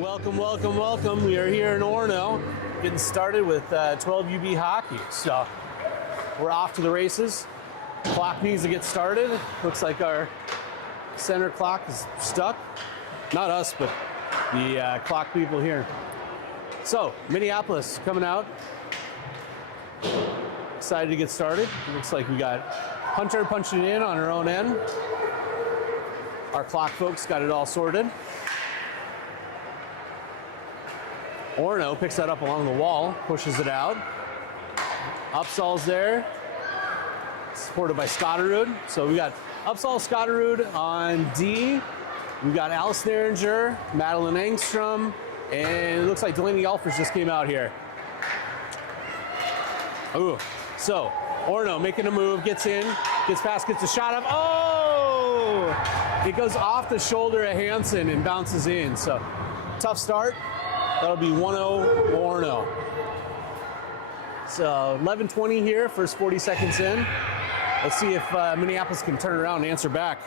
welcome, welcome, welcome. We are here in Orono, getting started with 12 UB hockey. So we're off to the races. Clock needs to get started. Looks like our center clock is stuck. Not us, but the clock people here. So Minneapolis coming out. Excited to get started. Looks like we got Hunter punching in on her own end. Our clock folks got it all sorted. Orono picks that up along the wall, pushes it out. Upsal's there, supported by Scotterud. So we got Upsal, Scotterud on D. We got Alice Neringer, Madeline Engstrom, and it looks like Delaney Alfers just came out here. Ooh, so Orono making a move, gets in, gets past, gets a shot up. Oh! It goes off the shoulder of Hansen and bounces in. So tough start. That'll be 1-0 Orono. So 11:20 here, first 40 seconds in. Let's see if Minneapolis can turn around and answer back.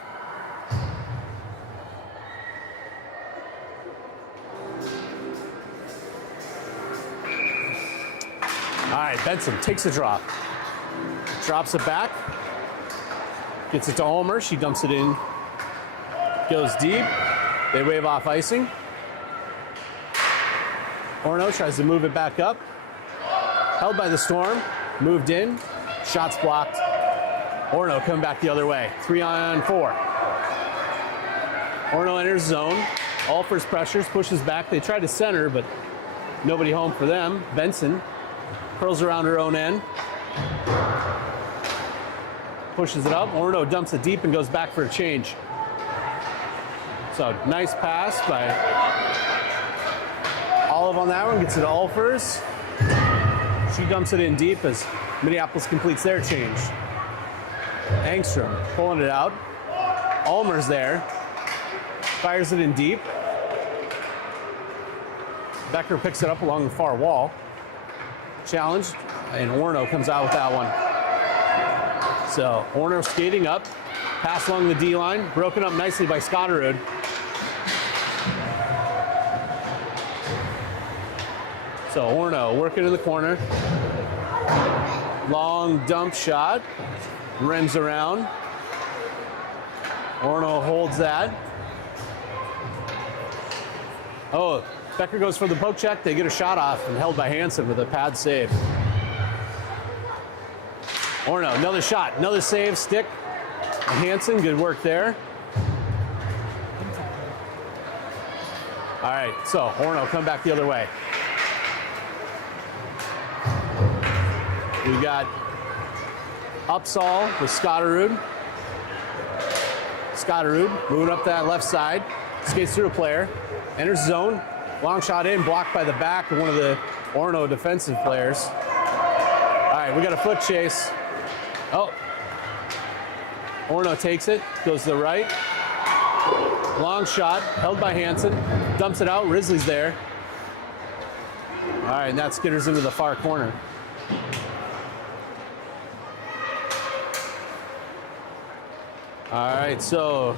All right, Benson takes a drop. Drops it back. Gets it to Ulmer. She dumps it in. Goes deep. They wave off icing. Orono tries to move it back up. Held by the Storm. Moved in. Shots blocked. Orono coming back the other way. 3-on-4. Orono enters zone. Alfers pressures, pushes back. They try to center, but nobody home for them. Benson curls around her own end. Pushes it up. Orono dumps it deep and goes back for a change. So nice pass by Olive on that one. Gets it to Alfers. She dumps it in deep as Minneapolis completes their change. Engstrom pulling it out. Ulmer's there. Fires it in deep. Becker picks it up along the far wall. Challenge, and Orono comes out with that one. So Orono skating up. Pass along the D line. Broken up nicely by Scotterud. So Orono working in the corner. Long dump shot. Rims around. Orono holds that. Oh, Becker goes for the poke check. They get a shot off and held by Hansen with a pad save. Orono, another shot, another save, stick. Hansen, good work there. All right, so Orono come back the other way. We got Upsal with Scotterud. Scotterud moving up that left side. Skates through a player. Enters zone. Long shot in, blocked by the back of one of the Orono defensive players. All right, we got a foot chase. Oh. Orono takes it, goes to the right. Long shot, held by Hansen. Dumps it out, Risley's there. All right, and that skitters into the far corner. All right, so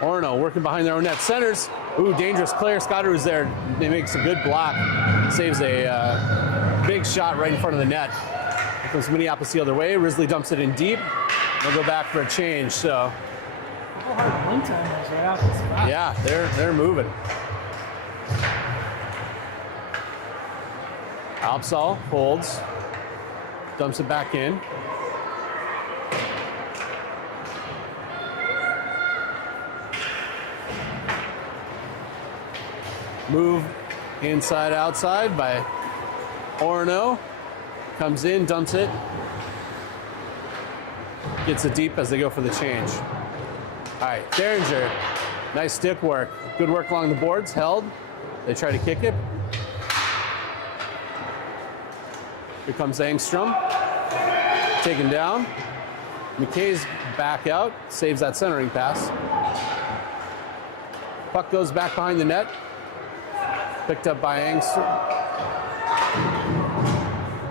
Orono working behind their own net. Centers. Ooh, dangerous. Claire Scotterud was there. They makes a good block. Saves a big shot right in front of the net. Here comes Minneapolis the other way. Risley dumps it in deep. They'll go back for a change. So. Yeah, they're moving. Upsal holds. Dumps it back in. Move inside outside by Orono. Comes in, dumps it. Gets it deep as they go for the change. All right, Derringer. Nice stick work. Good work along the boards, held. They try to kick it. Here comes Engstrom. Taken down. McKay's back out, saves that centering pass. Puck goes back behind the net. Picked up by Engstrom.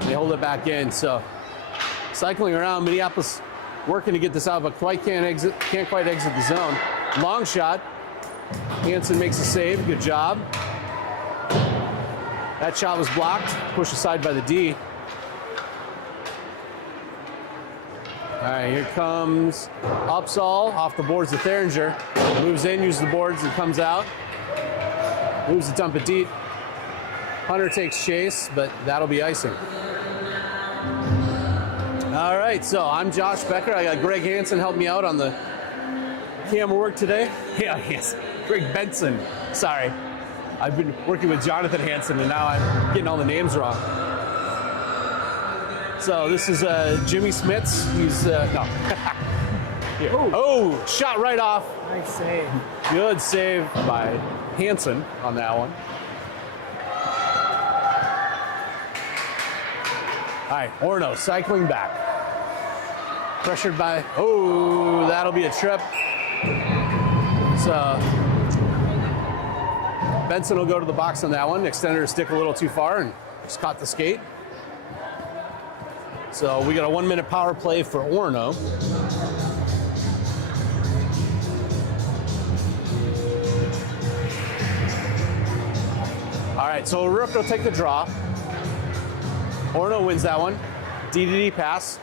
They hold it back in. So cycling around, Minneapolis working to get this out, but can't quite exit the zone. Long shot. Hansen makes a save. Good job. That shot was blocked, pushed aside by the D. All right, here comes Upsall off the boards of Theringer. Moves in, uses the boards, and comes out. Moves to dump it deep. Hunter takes chase, but that'll be icing. All right, so I'm Josh Becker. I got Greg Hansen helping me out on the camera work today. Yeah, yes, Greg Benson. Sorry. I've been working with Jonathan Hansen, and now I'm getting all the names wrong. So this is Jimmy Smits. He's, no. Here. Oh, shot right off. Nice save. Good save by Hansen on that one. All right, Orono cycling back. Pressured by, oh, that'll be a trip. So Benson will go to the box on that one. Extended her stick a little too far and just caught the skate. So we got a 1 minute power play for Orono. All right, so Rook will take the draw. Orono wins that one. D-to-D pass,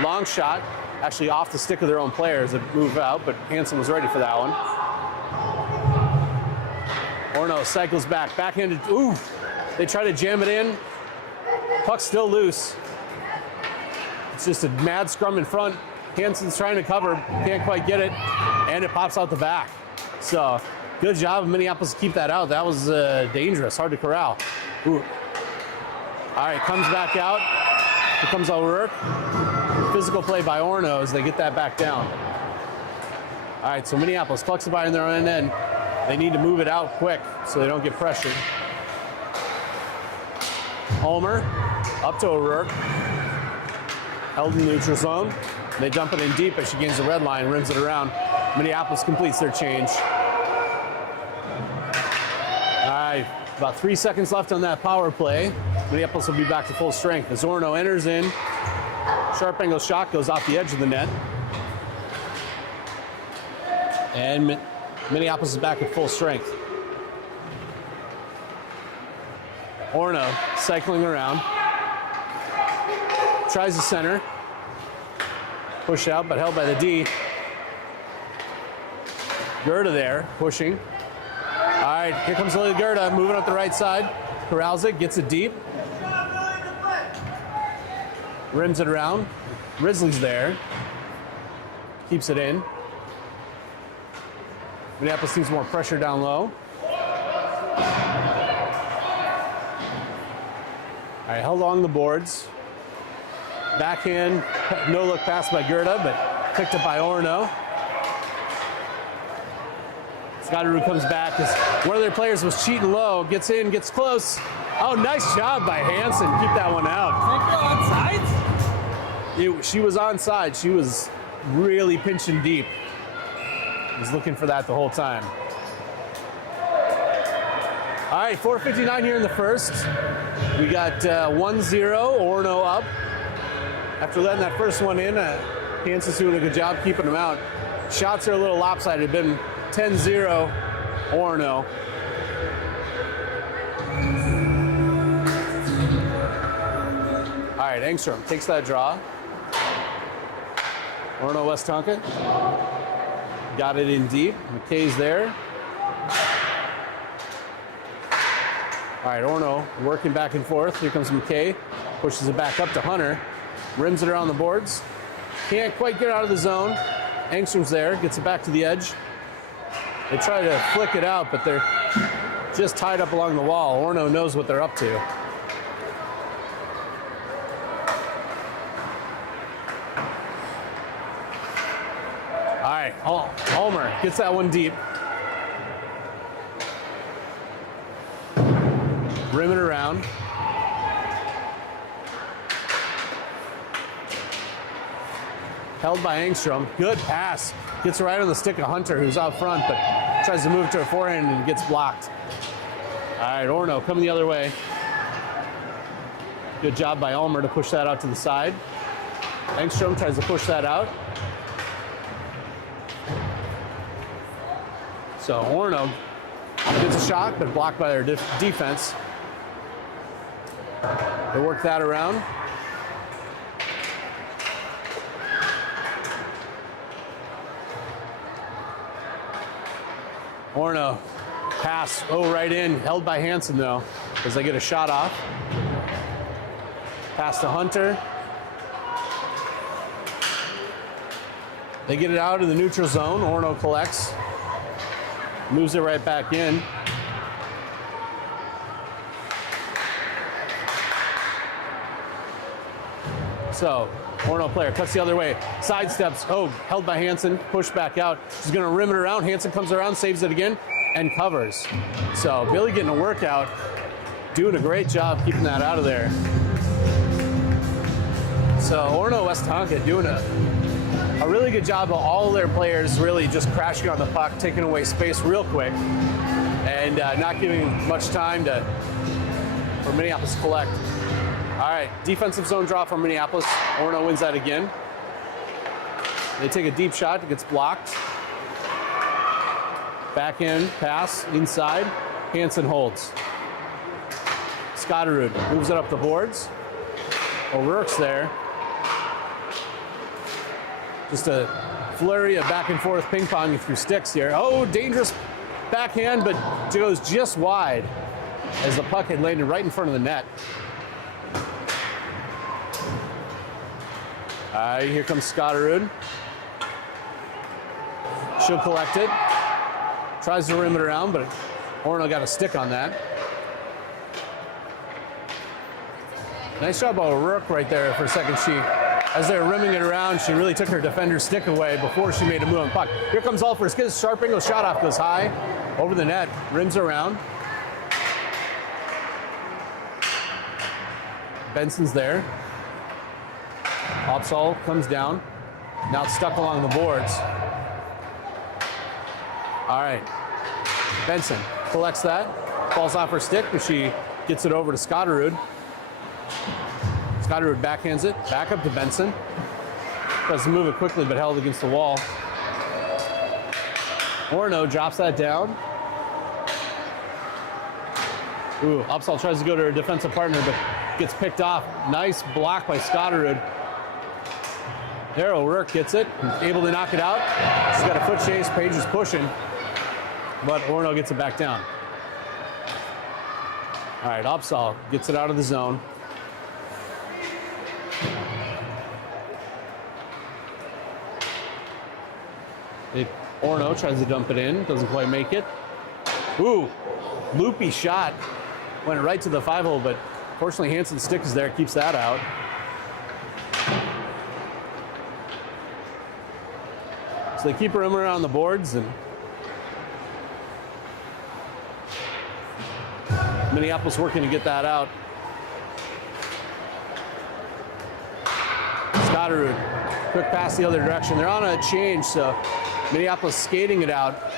long shot, actually off the stick of their own players that move out, but Hansen was ready for that one. Orono cycles back, backhanded, ooh, they try to jam it in. Puck's still loose. It's just a mad scrum in front. Hansen's trying to cover, can't quite get it, and it pops out the back. So, good job of Minneapolis to keep that out. That was dangerous, hard to corral. Ooh. All right, comes back out. Here comes O'Rourke. Physical play by Orono as they get that back down. All right, so Minneapolis collects it by in their own end. They need to move it out quick so they don't get pressured. Homer up to O'Rourke. Held in the neutral zone. They dump it in deep as she gains the red line, rims it around. Minneapolis completes their change. All right, about 3 seconds left on that power play. Minneapolis will be back to full strength as Orono enters in. Sharp angle shot goes off the edge of the net. And Minneapolis is back at full strength. Orono cycling around. Tries the center. Push out, but held by the D. Gerda there, pushing. All right, here comes Lily Gerda, moving up the right side. Corrals it, gets it deep. Rims it around. Risley's there. Keeps it in. Minneapolis needs more pressure down low. All right, held along the boards. Backhand, no look pass by Gerda, but picked up by Orono. Scottaroo comes back as one of their players was cheating low, gets in, gets close. Oh, nice job by Hansen. Keep that one out. Think you're onside? She was onside. She was really pinching deep. Was looking for that the whole time. All right, 4:59 here in the first. We got 1-0, Orono up. After letting that first one in, Hansen's doing a good job keeping them out. Shots are a little lopsided. It's been 10-0, Orono. All right, Engstrom takes that draw. Orono-Westonka. Got it in deep. McKay's there. All right, Orono working back and forth. Here comes McKay. Pushes it back up to Hunter. Rims it around the boards. Can't quite get out of the zone. Engstrom's there. Gets it back to the edge. They try to flick it out, but they're just tied up along the wall. Orono knows what they're up to. All right, Homer gets that one deep. Rim it around. Held by Engstrom. Good pass. Gets right on the stick of Hunter, who's out front, but tries to move to her forehand and gets blocked. All right, Orono coming the other way. Good job by Ulmer to push that out to the side. Engstrom tries to push that out. So Orono gets a shot, but blocked by their defense. They work that around. Orono pass, right in, held by Hansen though, as they get a shot off. Pass to Hunter. They get it out of the neutral zone. Orono collects, moves it right back in. So, Orono player cuts the other way, sidesteps, held by Hansen, pushed back out. She's gonna rim it around, Hansen comes around, saves it again, and covers. So, Billy getting a workout, doing a great job keeping that out of there. So, Orono-Westonka doing a really good job of all their players really just crashing on the puck, taking away space real quick, and not giving much time for Minneapolis to collect. All right, defensive zone draw from Minneapolis. Orono wins that again. They take a deep shot, it gets blocked. Backhand pass, inside. Hansen holds. Scotterud moves it up the boards. O'Rourke's there. Just a flurry of back and forth ping pong through sticks here. Dangerous backhand, but goes just wide as the puck had landed right in front of the net. All right, here comes Scotterud. She'll collect it. Tries to rim it around, but Orono got a stick on that. Nice job by O'Rourke right there for a second. As they're rimming it around, she really took her defender's stick away before she made a move on the puck. Here comes Alford. Sharp angle shot off, goes high, over the net, rims around. Benson's there. Opsahl comes down. Now it's stuck along the boards. All right. Benson collects that. Falls off her stick, but she gets it over to Scotterud. Scotterud backhands it. Back up to Benson. Tries to move it quickly, but held against the wall. Orono drops that down. Opsahl tries to go to her defensive partner, but gets picked off. Nice block by Scotterud. There, O'Rourke gets it, able to knock it out. She's got a foot chase, Page is pushing, but Orono gets it back down. All right, Opsahl gets it out of the zone. Orono tries to dump it in, doesn't quite make it. Loopy shot. Went right to the 5-hole, but fortunately Hansen's stick is there, keeps that out. So they keep her around the boards, and Minneapolis working to get that out. Scotterud, quick pass the other direction. They're on a change, so Minneapolis skating it out.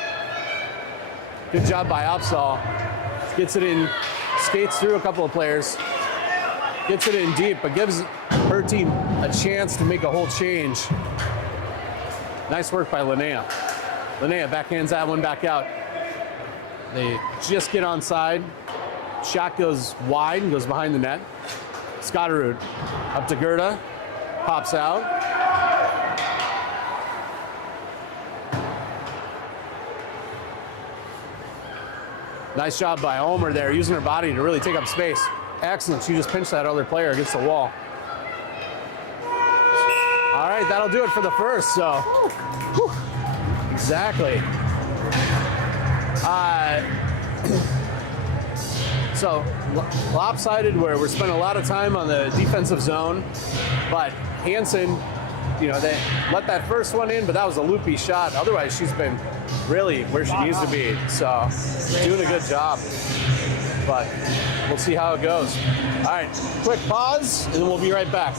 Good job by Opsahl. Gets it in, skates through a couple of players, gets it in deep, but gives her team a chance to make a whole change. Nice work by Linnea. Linnea backhands that one back out. They just get onside. Shot goes wide and goes behind the net. Scotterud up to Gerda, pops out. Nice job by Omer there, using her body to really take up space. Excellent, she just pinched that other player against the wall. All right, that'll do it for the first, so. Whew, exactly. So, lopsided where we're spending a lot of time on the defensive zone, but Hansen, they let that first one in, but that was a loopy shot. Otherwise, she's been really where she needs to be. So, doing a good job, but we'll see how it goes. All right, quick pause, and then we'll be right back.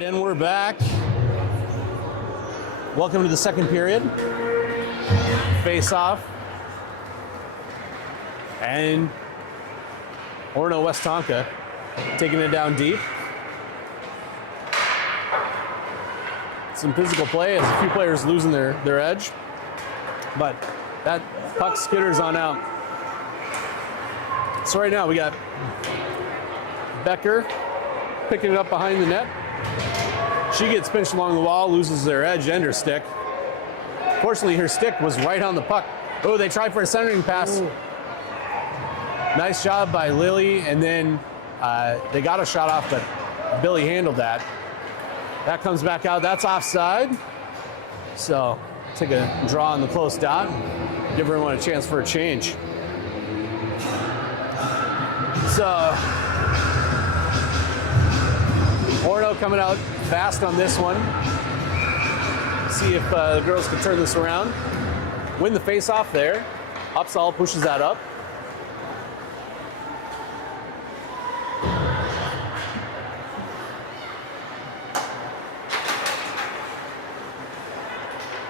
right, and we're back. Welcome to the second period. Face off. And Orono-Westonka taking it down deep. Some physical play as a few players losing their edge. But that puck skitters on out. So right now we got Becker picking it up behind the net. She gets pinched along the wall, loses their edge and her stick. Fortunately, her stick was right on the puck. Oh, they tried for a centering pass. Ooh. Nice job by Lily, and then they got a shot off, but Billy handled that. That comes back out. That's offside. So take a draw on the close dot. Give everyone a chance for a change. So Orono coming out fast on this one. See if the girls can turn this around. Win the face-off there. Upsall pushes that up.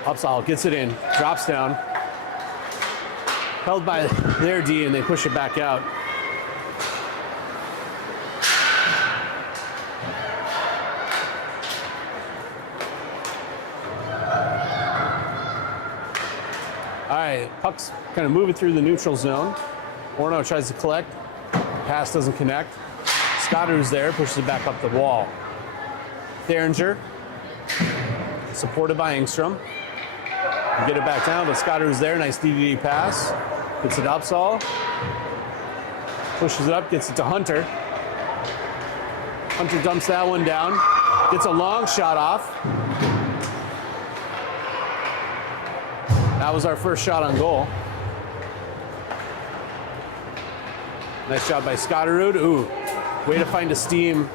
Upsall gets it in, drops down. Held by their D, and they push it back out. All right, puck's kind of moving through the neutral zone. Orono tries to collect. Pass doesn't connect. Scotter's there, pushes it back up the wall. Theringer, supported by Engstrom. Get it back down, but Scotter's there. Nice DDD pass. Gets it up, Upsall. Pushes it up, gets it to Hunter. Hunter dumps that one down. Gets a long shot off. That was our first shot on goal. Nice job by Scotterud. Ooh, way to find a seam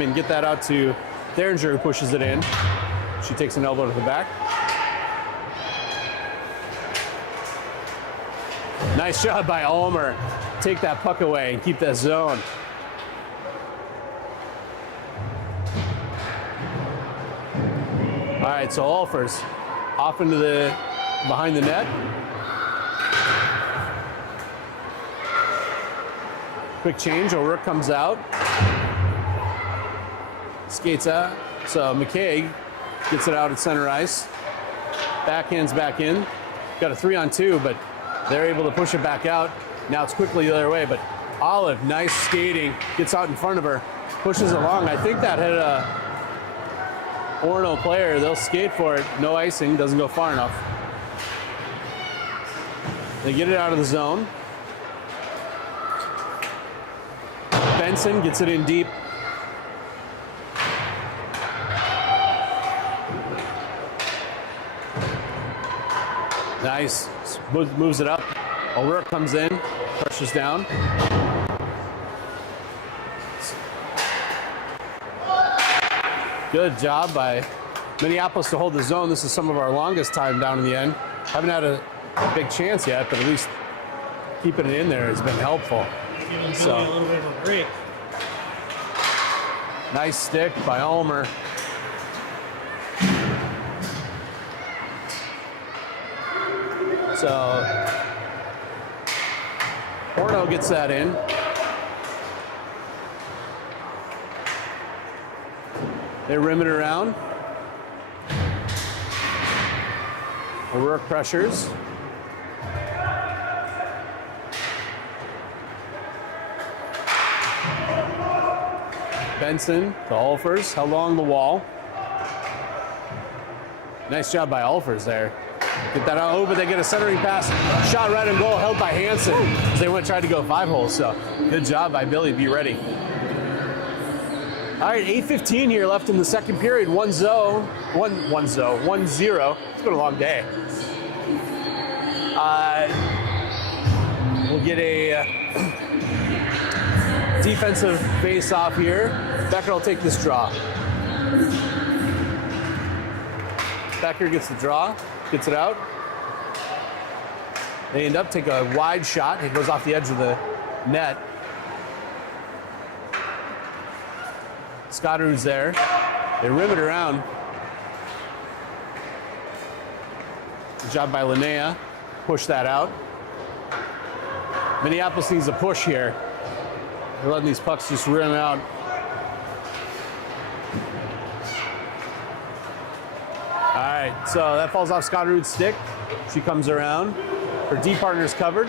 and get that out to Theringer, who pushes it in. She takes an elbow to the back. Nice job by Ulmer. Take that puck away and keep that zone. All right, so Ulfers off into the behind the net. Quick change. O'Rourke comes out. Skates out. So McKay gets it out at center ice. Backhands back in. Got a 3-on-2, but they're able to push it back out. Now it's quickly the other way, but Olive, nice skating, gets out in front of her, pushes it along. I think that had a Orono player. They'll skate for it. No icing, doesn't go far enough. They get it out of the zone. Benson gets it in deep. Nice, moves it up. O'Rourke comes in, pressures down. Good job by Minneapolis to hold the zone. This is some of our longest time down in the end. Haven't had a big chance yet, but at least keeping it in there has been helpful. So, a little bit of a break. Nice stick by Ulmer. So Orono gets that in. They rim it around. O'Rourke pressures. Benson to Ulfers, held along the wall. Nice job by Ulfers there. Get that out. Oh, but they get a centering pass. Shot right in goal, held by Hansen. They went tried to go 5-hole, so good job by Billy. Be ready. All right, 8:15 here left in the second period. 1-0. It's been a long day. We'll get a defensive face-off here. Becker will take this draw. Becker gets the draw, gets it out. They end up taking a wide shot. It goes off the edge of the net. Scotterud's there. They rim it around. Good job by Linnea. Push that out. Minneapolis needs a push here. They're letting these pucks just rim out. All right, so that falls off Scotterud's stick. She comes around. Her D partner's covered,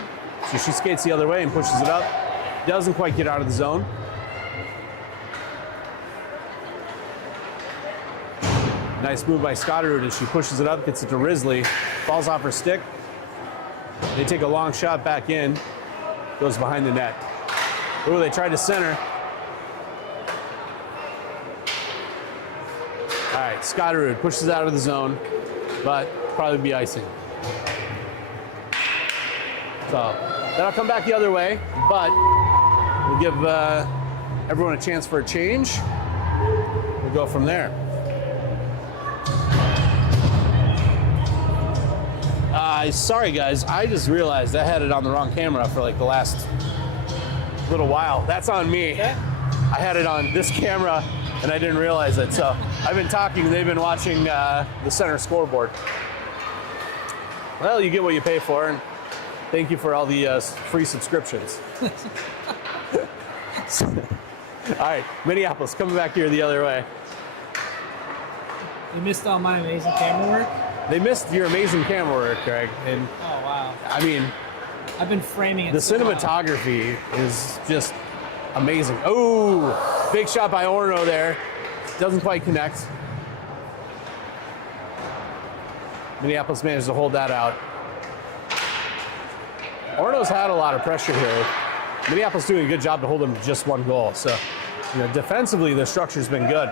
so she skates the other way and pushes it up. Doesn't quite get out of the zone. Nice move by Scotterud as she pushes it up, gets it to Risley. Falls off her stick. They take a long shot back in. Goes behind the net. Ooh, they tried to center. All right, Scotterud pushes out of the zone, but probably be icing. So that'll come back the other way, but we'll give everyone a chance for a change. We'll go from there. Sorry guys, I just realized I had it on the wrong camera for like the last little while. That's on me. Okay. I had it on this camera and I didn't realize it. So I've been talking, they've been watching the center scoreboard. Well, you get what you pay for, and thank you for all the free subscriptions. All right, Minneapolis coming back here the other way. You missed all my amazing camera work? They missed your amazing camera work, Greg. And Oh, wow. I mean, I've been framing it. the so well. cinematography is just amazing. Oh, big shot by Orono there. Doesn't quite connect. Minneapolis managed to hold that out. Orono's had a lot of pressure here. Minneapolis doing a good job to hold them to just one goal. So, defensively, the structure's been good.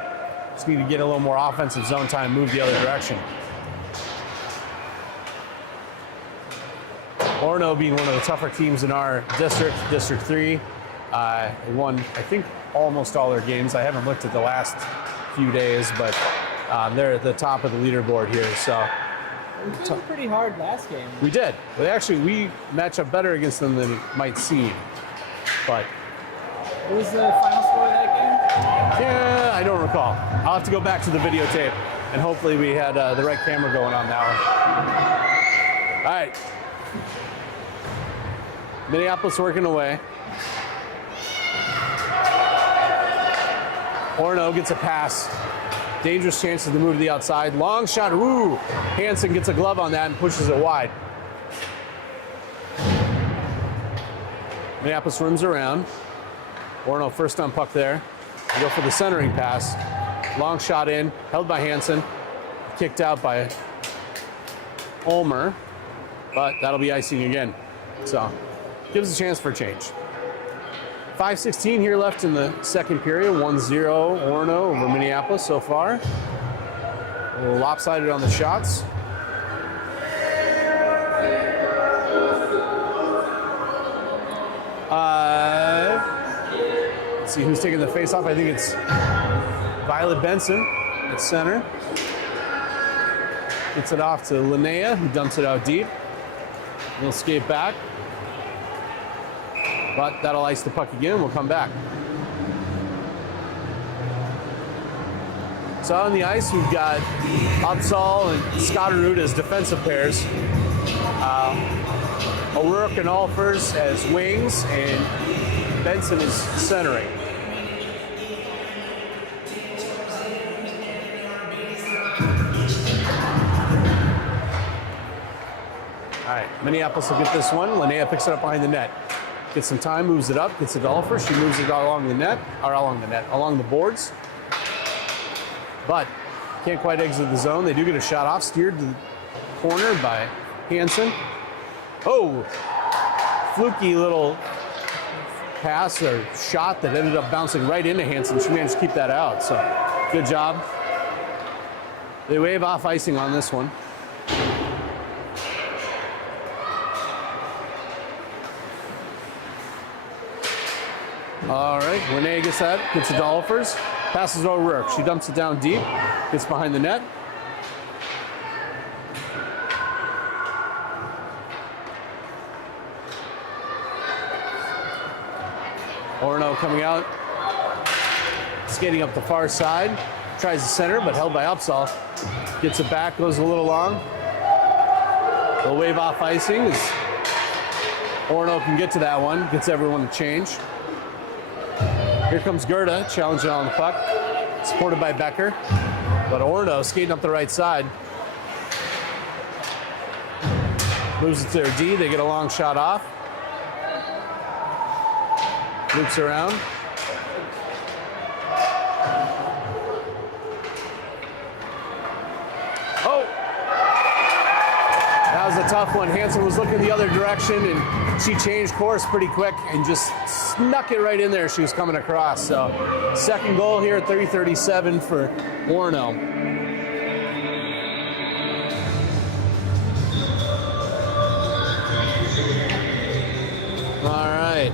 Just need to get a little more offensive zone time, move the other direction. Orono being one of the tougher teams in our district, District 3. They won, I think, almost all their games. I haven't looked at the last few days, but they're at the top of the leaderboard here. So We played pretty hard last game. we did. But actually, we match up better against them than it might seem. But What was the final score of that yeah, I don't recall. I'll have to go back to the videotape, and hopefully we had the right camera going on that one. All right. Minneapolis working away. Orono gets a pass. Dangerous chances to move to the outside. Long shot. Woo! Hansen gets a glove on that and pushes it wide. Minneapolis runs around. Orono first on puck there. They go for the centering pass. Long shot in. Held by Hansen. Kicked out by Ulmer. But that'll be icing again. So, gives a chance for a change. 5:16 here left in the second period. 1-0 Orono over Minneapolis so far. A little lopsided on the shots. Let's see who's taking the face-off. I think it's Violet Benson at center. Gets it off to Linnea, who dumps it out deep. He'll skate back. But that'll ice the puck again. We'll come back. So on the ice, we've got Upsall and Scotterud as defensive pairs. O'Rourke and Alfers as wings, and Benson is centering. All right, Minneapolis will get this one. Linnea picks it up behind the net. Gets some time, moves it up, gets it to Alfers. She moves it along the net, along the boards. But can't quite exit the zone. They do get a shot off, steered to the corner by Hansen. Oh, fluky little pass or shot that ended up bouncing right into Hansen. She managed to keep that out, so good job. They wave off icing on this one. All right, Renee gets that, gets it to Alfers, passes O'Rourke. She dumps it down deep, gets behind the net. Orono coming out, skating up the far side, tries to center, but held by Upsall. Gets it back, goes a little long. They'll wave off icing as Orono can get to that one, gets everyone to change. Here comes Gerda, challenging on the puck, supported by Becker. But Orono skating up the right side. Moves it to their D, they get a long shot off. Loops around. Oh! That was a tough one. Hansen was looking the other direction and she changed course pretty quick and just snuck it right in there. She was coming across. So, second goal here at 30-37 for Orono. All right.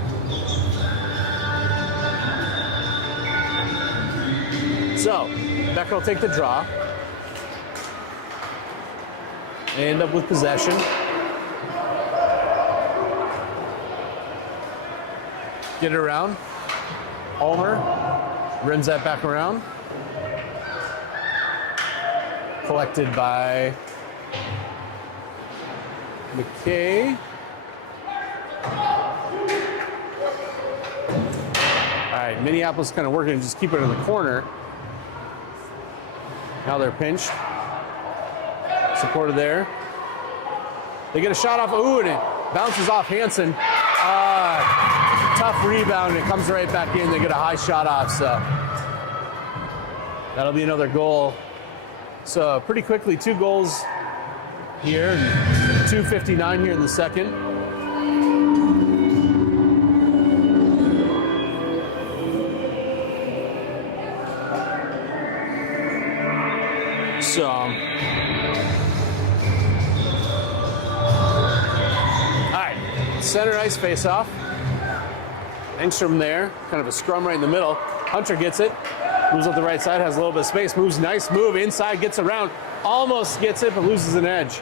So, Becker will take the draw. They end up with possession. Get it around. Ulmer rims that back around. Collected by McKay. All right, Minneapolis kind of working to just keep it in the corner. Now they're pinched. Supported there. They get a shot off. Ooh, and it bounces off Hansen. Tough rebound. It comes right back in. They get a high shot off. So that'll be another goal. So pretty quickly, 2 goals here. 2:59 here in the second. So, all right, center ice face-off. Engstrom there, kind of a scrum right in the middle. Hunter gets it, moves up the right side, has a little bit of space, moves, nice move, inside, gets around, almost gets it, but loses an edge.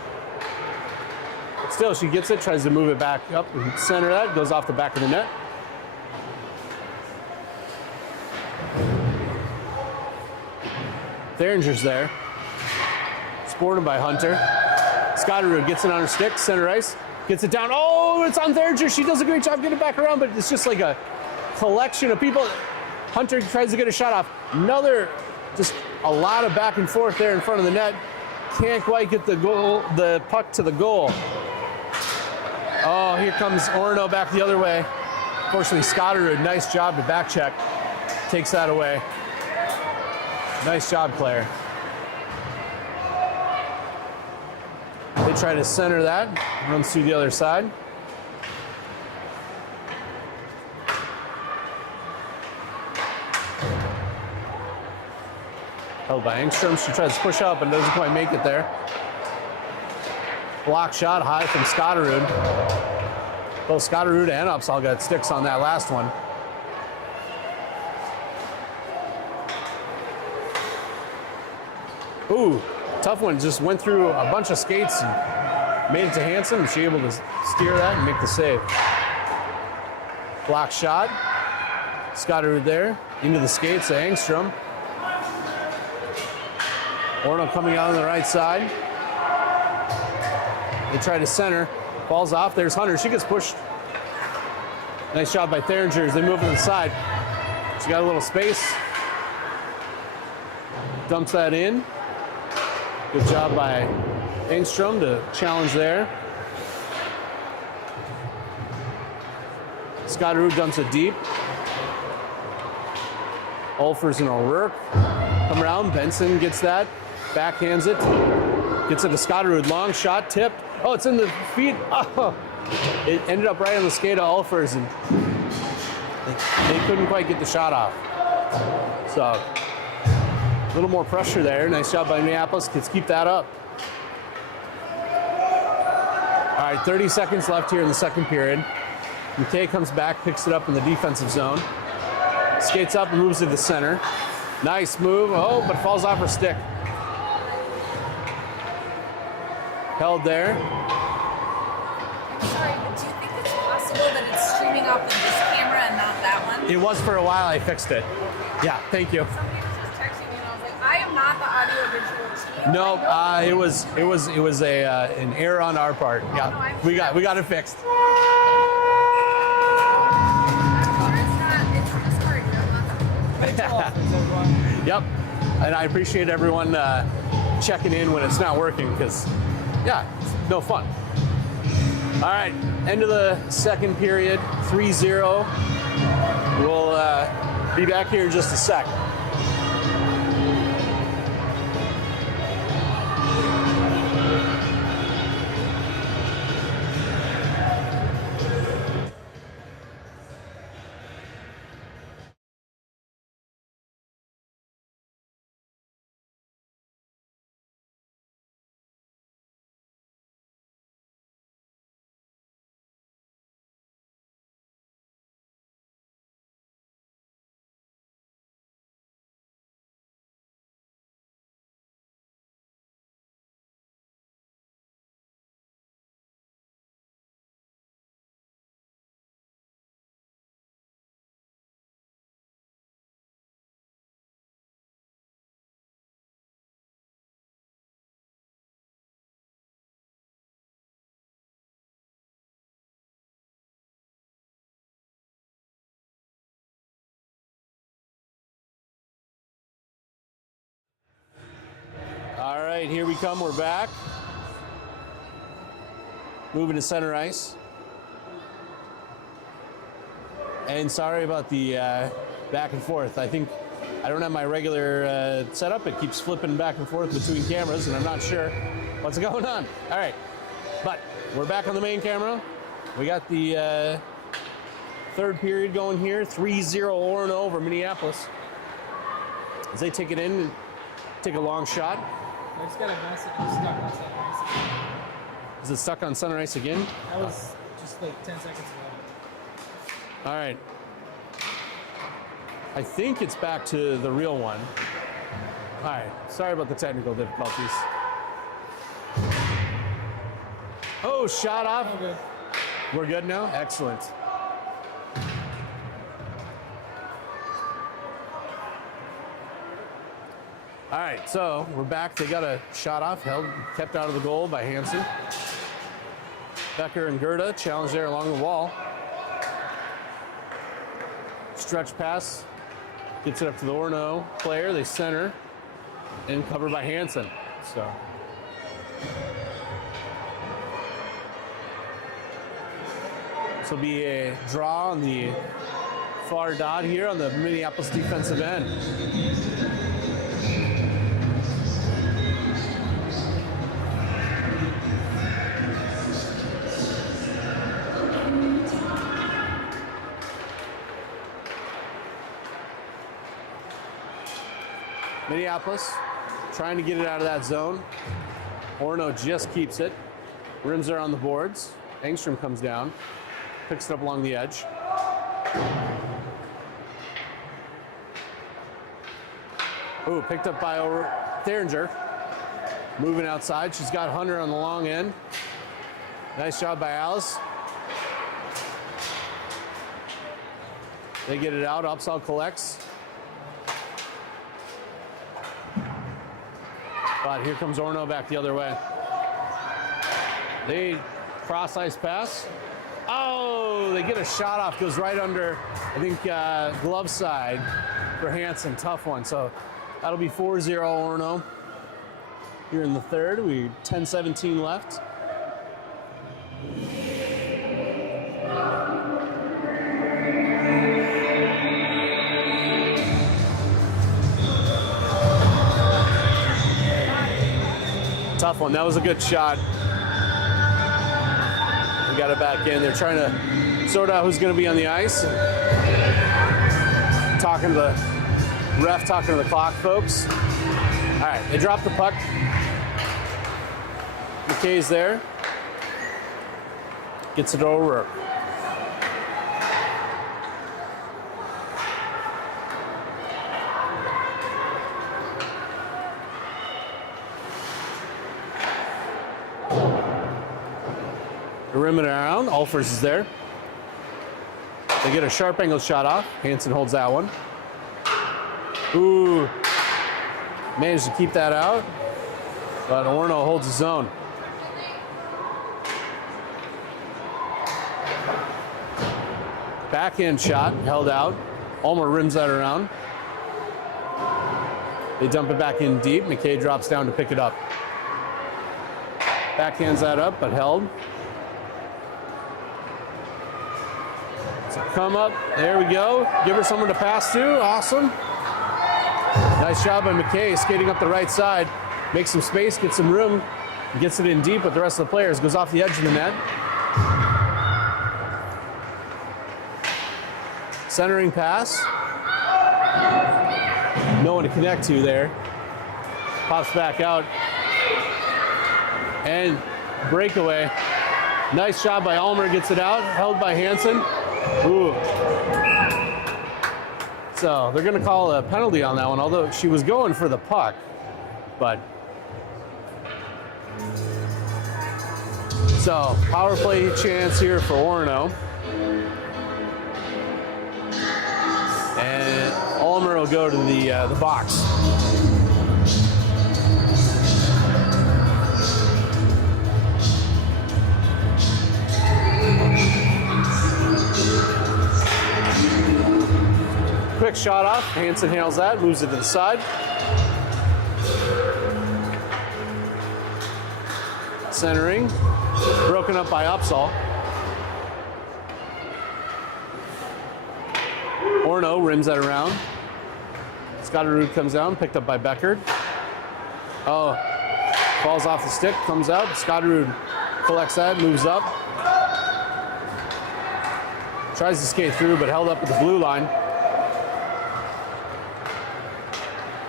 Still, she gets it, tries to move it back up and center that, goes off the back of the net. Theringer's there. Supported by Hunter. Scotterud gets it on her stick, center ice, gets it down. Oh, it's on Theringer. She does a great job getting it back around, but it's just like a collection of people. Hunter tries to get a shot off. Another, just a lot of back and forth there in front of the net. Can't quite get the goal, the puck to the goal. Oh, here comes Orono back the other way. Fortunately, Scotterud, nice job to back check. Takes that away. Nice job, Claire. They try to center that, runs through the other side. Held by Engstrom. She tries to push up and doesn't quite make it there. Block shot high from Scotterud. Both Scotterud and Upsall got sticks on that last one. Ooh, tough one. Just went through a bunch of skates and made it to Hansen. Was she able to steer that and make the save? Block shot. Scotterud there. Into the skates to Engstrom. Orono coming out on the right side. They try to center. Falls off. There's Hunter. She gets pushed. Nice job by Theringer as they move to the side. She got a little space. Dumps that in. Good job by Engstrom to challenge there. Scotterud dumps it deep. Olfers and O'Rourke come around. Benson gets that. Backhands it. Gets it to Scotterud. Long shot, tipped. Oh, it's in the feet. Oh, it ended up right on the skate of Olfers, and they couldn't quite get the shot off. So, a little more pressure there. Nice job by Minneapolis. Let's keep that up. All right, 30 seconds left here in the second period. McKay comes back, picks it up in the defensive zone. Skates up and moves to the center. Nice move. Oh, but falls off her stick. Held there. Sorry, but do you think it's possible that it's streaming off of this camera and not that one? It was for a while. I fixed it. Yeah, thank you. Somebody was just texting me and I was like, I No, it was an error on our part. Yeah, we got it fixed. I'm sure it's not. It's just hard. Thanks a lot, everyone. Yep, and I appreciate everyone checking in when it's not working because, yeah, it's no fun. All right, end of the second period, 3-0. We'll be back here in just a sec. All right, here we come. We're back. Moving to center ice. And sorry about the back and forth. I don't have my regular setup. It keeps flipping back and forth between cameras, and I'm not sure what's going on. All right, but we're back on the main camera. We got the third period going here. 3-0 Orono over Minneapolis. As they take it in and take a long shot. I just got a message. It's stuck on center ice. Is it stuck on center ice again? That was just like 10 seconds ago. All right. I think it's back to the real one. All right. Sorry about the technical difficulties. Oh, shot off. Oh, good. We're good now? Excellent. All right, so we're back. They got a shot off, kept out of the goal by Hansen. Becker and Gerda challenge there along the wall. Stretch pass, gets it up to the Orono player. They center, and covered by Hansen. So. This will be a draw on the far dot here on the Minneapolis defensive end. Minneapolis trying to get it out of that zone. Orono just keeps it. Rims are on the boards. Engstrom comes down, picks it up along the edge. Ooh, picked up by Theringer. Moving outside. She's got Hunter on the long end. Nice job by Alice. They get it out. Upsall collects. But here comes Orono back the other way. They cross ice pass. Oh, they get a shot off. Goes right under, I think, glove side for Hansen. Tough one. So that'll be 4-0 Orono. Here in the third, we're 10-17 left. Tough one. That was a good shot. We got it back in. They're trying to sort out who's going to be on the ice. Talking to the ref, talking to the clock folks. All right, they drop the puck. McKay's there. Gets it over. Rim it around. Alfers is there. They get a sharp angle shot off. Hansen holds that one. Ooh. Managed to keep that out. but Orono holds his own. Backhand shot, held out. Ulmer rims that around. They dump it back in deep. McKay drops down to pick it up. Backhands that up, but held. So come up, there we go. Give her someone to pass to, awesome. Nice job by McKay, skating up the right side. Makes some space, gets some room, gets it in deep with the rest of the players. Goes off the edge of the net. Centering pass. No one to connect to there. Pops back out. And breakaway. Nice job by Ulmer, gets it out. Held by Hansen. Ooh. So they're going to call a penalty on that one, although she was going for the puck. But so power play chance here for Orono. And Ulmer will go to the box. Quick shot off. Hansen handles that, moves it to the side. Centering. Broken up by Upsall. Orono rims that around. Scotterud comes down, picked up by Becker. Oh, falls off the stick, comes out. Scotterud collects that, moves up. Tries to skate through, but held up at the blue line.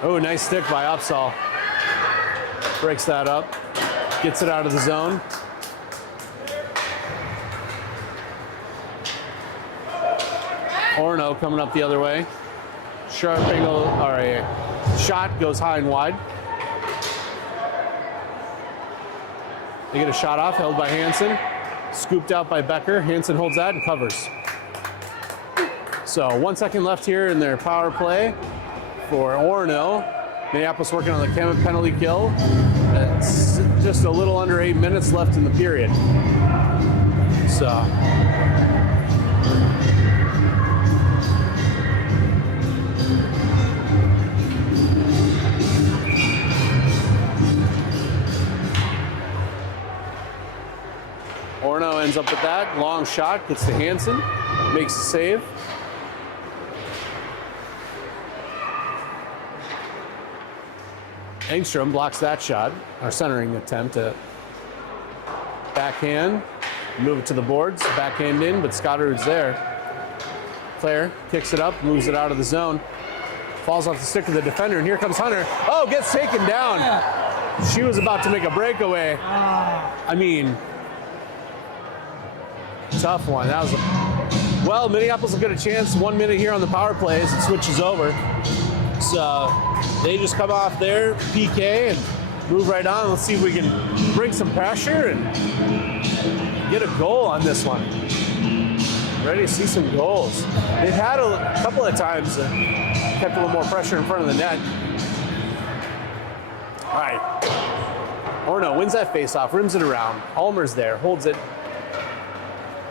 Oh, nice stick by Upsall. Breaks that up. Gets it out of the zone. Orono coming up the other way. Sharp angle, or a shot goes high and wide. They get a shot off, held by Hansen. Scooped out by Becker. Hansen holds that and covers. So 1 second left here in their power play for Orono. Minneapolis working on the penalty kill. It's just a little under 8 minutes left in the period. So Orono ends up with that. Long shot, gets to Hansen, makes a save. Engstrom blocks that shot, our centering attempt to backhand, move it to the boards, backhand in, but Scotterud's there. Claire kicks it up, moves it out of the zone, falls off the stick of the defender, and here comes Hunter. Oh, gets taken down. She was about to make a breakaway. I mean, tough one. That was well, Minneapolis will get a chance 1 minute here on the power play as it switches over. So they just come off there, PK, and move right on. Let's see if we can bring some pressure and get a goal on this one. Ready to see some goals. They've had a couple of times that kept a little more pressure in front of the net. All right. Orono wins that face-off, rims it around. Ulmer's there, holds it.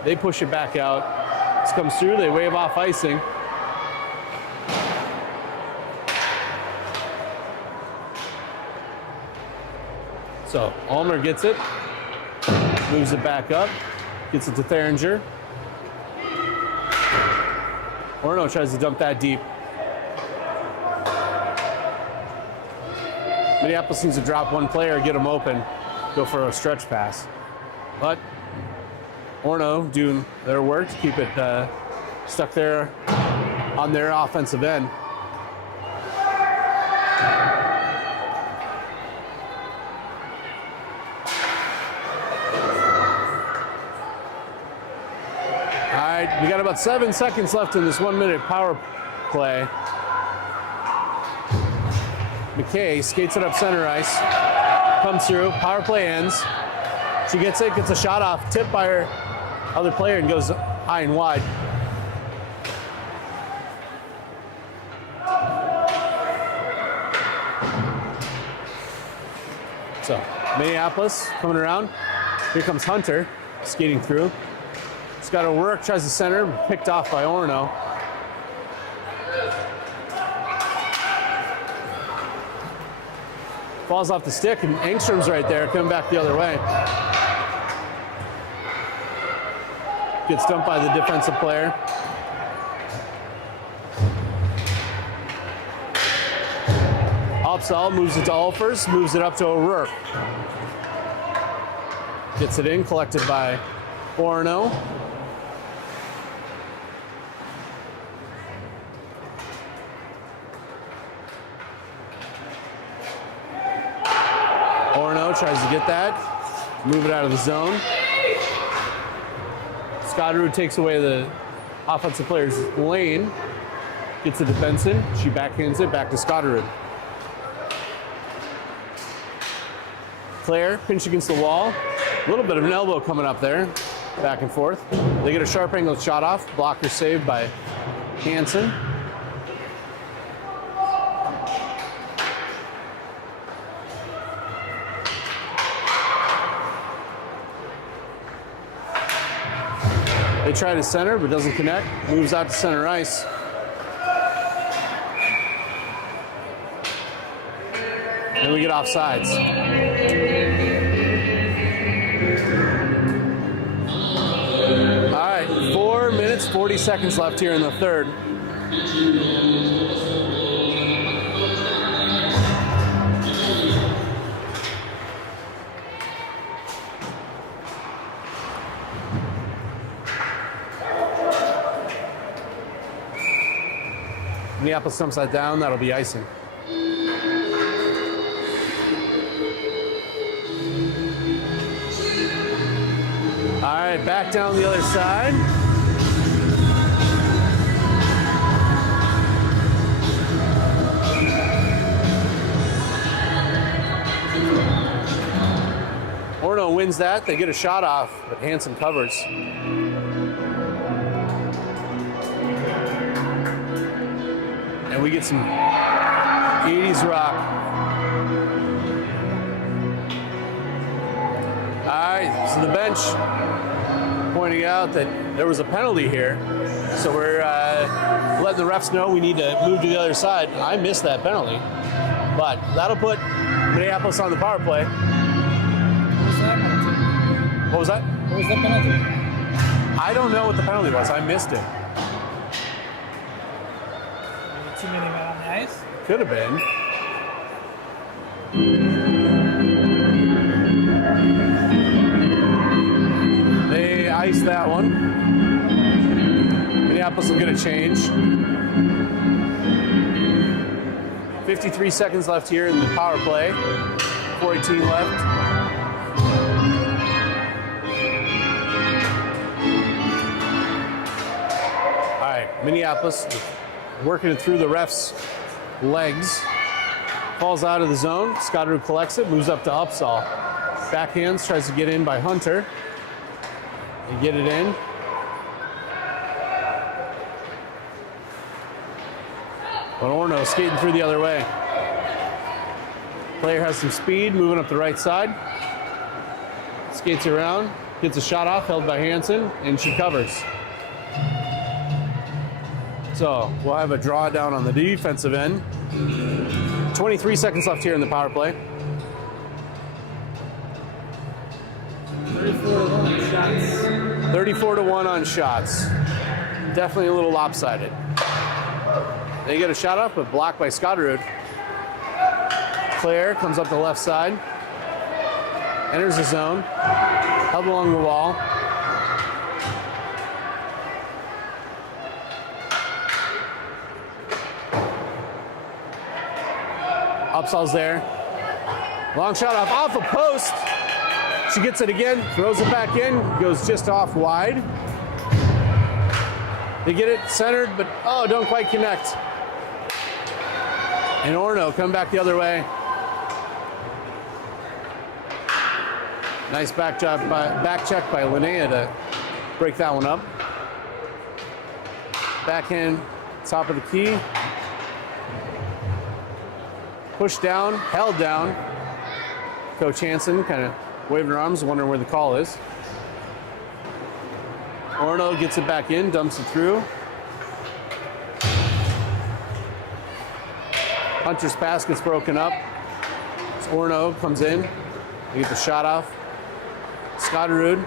They push it back out. This comes through, they wave off icing. So Ulmer gets it, moves it back up, gets it to Theringer. Orono tries to dump that deep. Minneapolis needs to drop one player, get them open, go for a stretch pass. But Orono doing their work to keep it stuck there on their offensive end. We got about 7 seconds left in this 1 minute power play. McKay skates it up center ice, comes through, power play ends. She gets it, gets a shot off, tipped by her other player and goes high and wide. So Minneapolis coming around. Here comes Hunter skating through. He's got to work, tries to center, picked off by Orono. Falls off the stick, and Engstrom's right there, coming back the other way. Gets dumped by the defensive player. Opsahl moves it to Ulfers, moves it up to O'Rourke. Gets it in, collected by Orono. Orono tries to get that, move it out of the zone. Scotterud takes away the offensive player's lane, gets the defense in, she backhands it back to Scotterud. Claire, pinch against the wall. A little bit of an elbow coming up there, back and forth. They get a sharp angled shot off, blocker saved by Hansen. They try to center, but doesn't connect. Moves out to center ice. And we get offsides. All right, 4 minutes, 40 seconds left here in the third. Minneapolis dumps that down, that'll be icing. All right, back down the other side. Orono wins that, they get a shot off, but Hansen covers. And we get some 80s rock. All right, so the bench pointing out that there was a penalty here. So we're letting the refs know we need to move to the other side. I missed that penalty, but that'll put Minneapolis on the power play. What was that penalty? What was that? What was that penalty? I don't know what the penalty was. I missed it. Too many men on the ice? Could have been. They iced that one. Minneapolis will get a change. 53 seconds left here in the power play. 4:18 left. All right, Minneapolis working it through the ref's legs. Falls out of the zone. Scotterud collects it, moves up to Opsahl. Backhands, tries to get in by Hunter. They get it in. But Orono skating through the other way. Player has some speed, moving up the right side. Skates around, gets a shot off, held by Hansen, and she covers. So we'll have a drawdown on the defensive end. 23 seconds left here in the power play. 34-1 on shots. 34-1 on shots. Definitely a little lopsided. They get a shot up, but blocked by Scotterud. Claire comes up the left side. Enters the zone. Held along the wall. Opsahl's there. Long shot off a post. She gets it again, throws it back in, goes just off wide. They get it centered, but don't quite connect. And Orono come back the other way. Nice back check by Linnea to break that one up. Backhand, top of the key. Pushed down, held down. Coach Hansen kind of waving her arms, wondering where the call is. Orono gets it back in, dumps it through. Hunter's pass gets broken up. So Orono comes in. They get the shot off. Scotterud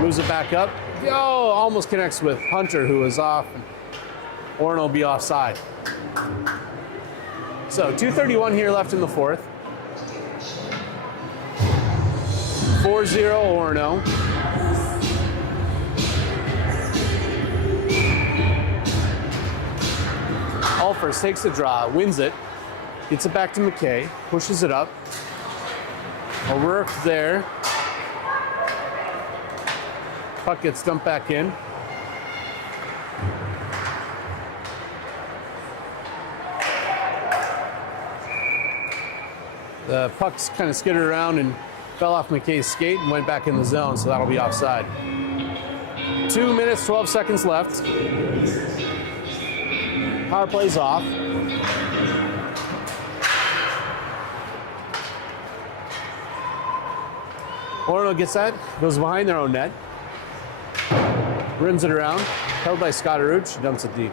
moves it back up. Oh, almost connects with Hunter, who was off. Orono will be offside. So 2:31 here left in the fourth. 4-0 Orono. Alfers takes the draw, wins it, gets it back to McKay, pushes it up. O'Rourke there. Puck gets dumped back in. The puck's kind of skidded around and fell off McKay's skate and went back in the zone, so that'll be offside. 2 minutes, 12 seconds left. Power play's off. Orono gets that, goes behind their own net. Rims it around, held by Scotterud, she dumps it deep.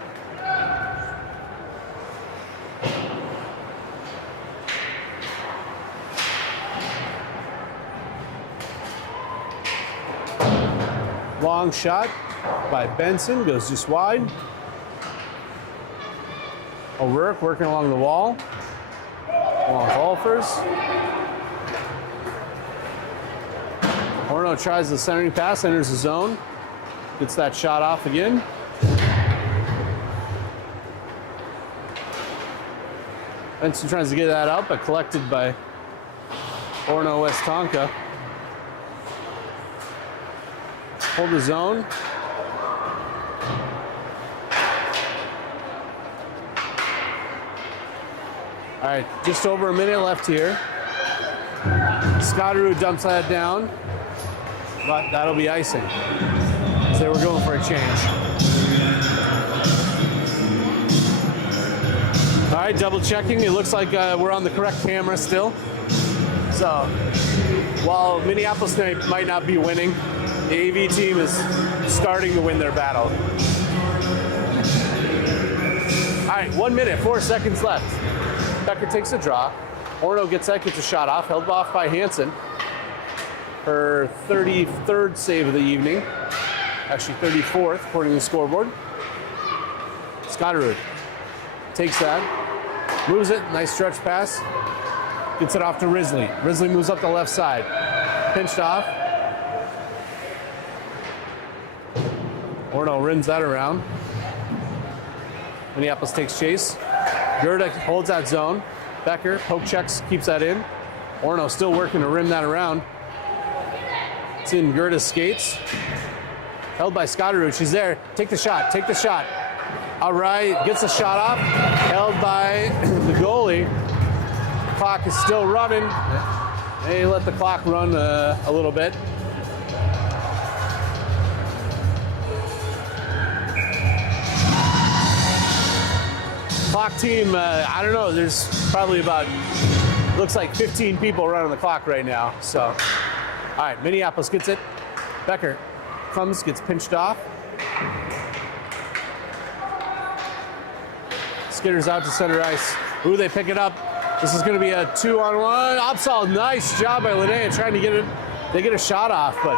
Long shot by Benson, goes just wide. O'Rourke working along the wall. Along Alfers. Orono tries the centering pass, enters the zone. Gets that shot off again. Benson tries to get that out, but collected by Orono-Westonka. Hold the zone. All right, just over a minute left here. Scotterud dumps that down, but that'll be icing. So we're going for a change. All right, double checking. It looks like we're on the correct camera still. So while Minneapolis might not be winning, the AV team is starting to win their battle. All right, 1 minute, 4 seconds left. Becker takes a draw. Orono gets that, gets a shot off, held off by Hansen. Her 33rd save of the evening. Actually 34th, according to the scoreboard. Scotterud takes that, moves it, nice stretch pass. Gets it off to Risley. Risley moves up the left side. Pinched off. Orono rims that around. Minneapolis takes chase. Gerda holds that zone. Becker, poke checks, keeps that in. Orono still working to rim that around. It's in Gerda's skates. Held by Scotterud, she's there. Take the shot, take the shot. All right, gets the shot off. Held by the goalie. Clock is still running. They let the clock run a little bit. Clock team, I don't know, there's probably about, looks like 15 people running the clock right now. So, all right, Minneapolis gets it. Becker comes, gets pinched off. Skitters out to center ice. Ooh, they pick it up. This is going to be a 2-on-1. Opsal, nice job by Linnea trying to get it. They get a shot off, but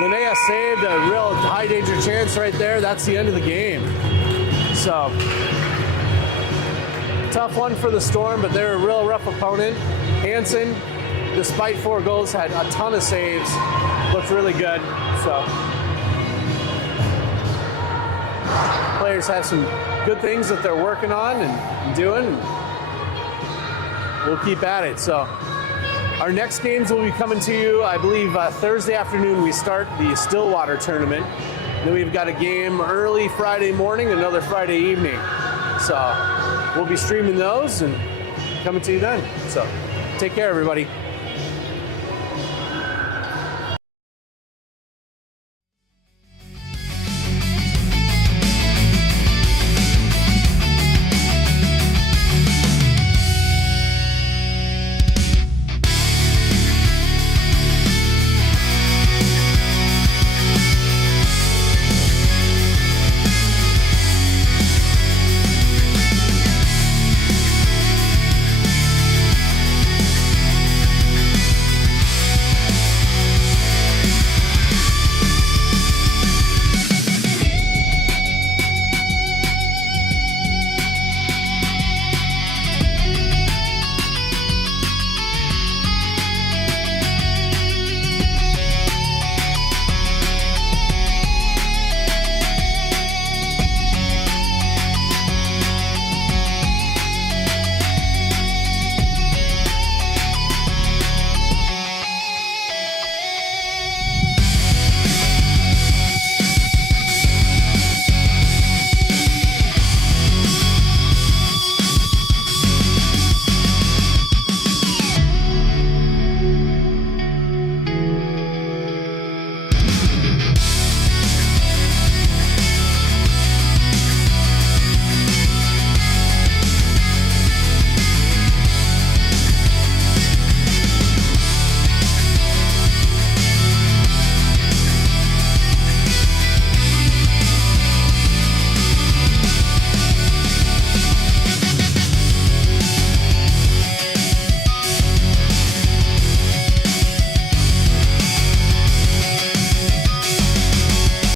Linnea saved a real high danger chance right there. That's the end of the game. So, tough one for the Storm, but they're a real rough opponent. Hansen, despite 4 goals, had a ton of saves. Looked really good. So, players have some good things that they're working on and doing. We'll keep at it. So our next games will be coming to you, I believe, Thursday afternoon. We start the Stillwater tournament. Then we've got a game early Friday morning, another Friday evening. So we'll be streaming those and coming to you then. So take care, everybody.